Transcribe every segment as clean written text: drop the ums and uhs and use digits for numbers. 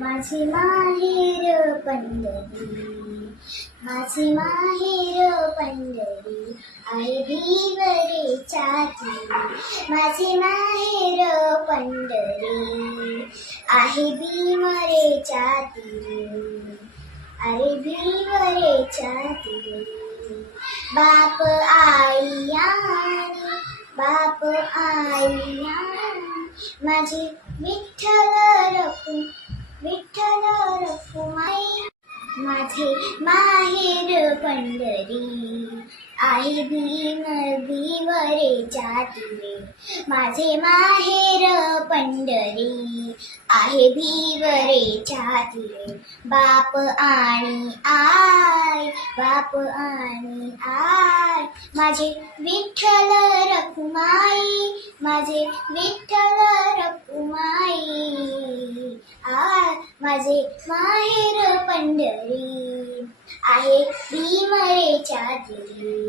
माझी माहेर पंढरी, माझी माहेर पंढरी आहे भीवरेच्या तीरी. माझी माहेर पंढरी आहे भीमरेच्या तीरी, अरे भीमरेच्या तीरी. बाप आई आणि बाप आई माझे विठ्ठल रखुमाई. माझे माहेर पंढरी आई भीमरेच्या तीरे. माझे माहेर पंढरी आहे भीवरेच्या तीरे. बाप आणि आई, बाप आणि आई माझे विठ्ठल रखुमाई, माझे विठ्ठल रखुमाई. माझे माहेर पंढरी आहे भीमरेच्या तीरी.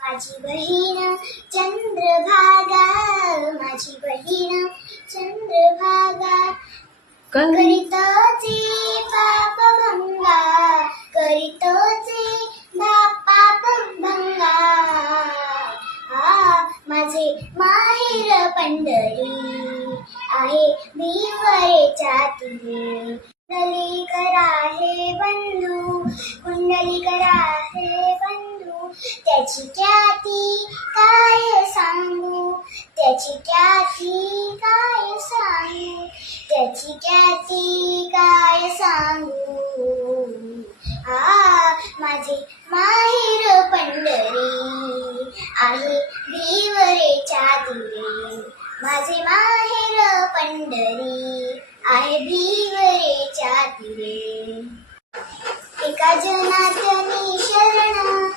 माझी बहीण चंद्रभागा, माझी बहीण चंद्रभागा करीतोचे पाप भंगा, करीतोचे पाप भंगा. माझे माहेर पंढरी आहे भीमरेच्या तीरे. कुंडली करा हे बंधू, कुंडली करा हे बंधू. त्याची ख्याती काय सांगू, त्याची ख्याती काय सांगू, त्याची ख्याती काय सांगू. माझे माहेर पंढरी आहे भीवरेच्या तीरे. माझे माहेर पंढरी आहे भीवरेच्या तीरे. एका जनातनी शरण,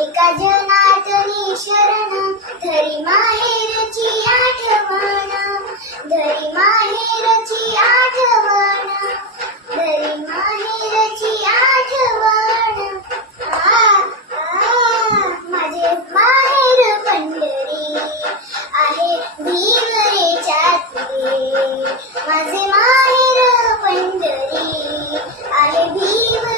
एका जनातनी शरण. धरी माहेरची आठवण, धरी माहेरची आठवण, धरी माहेरची आठवण. माझे माहेर पंढरी आहे भीमरेच्या तीरे. माझे माहेर पंढरी आहे भीम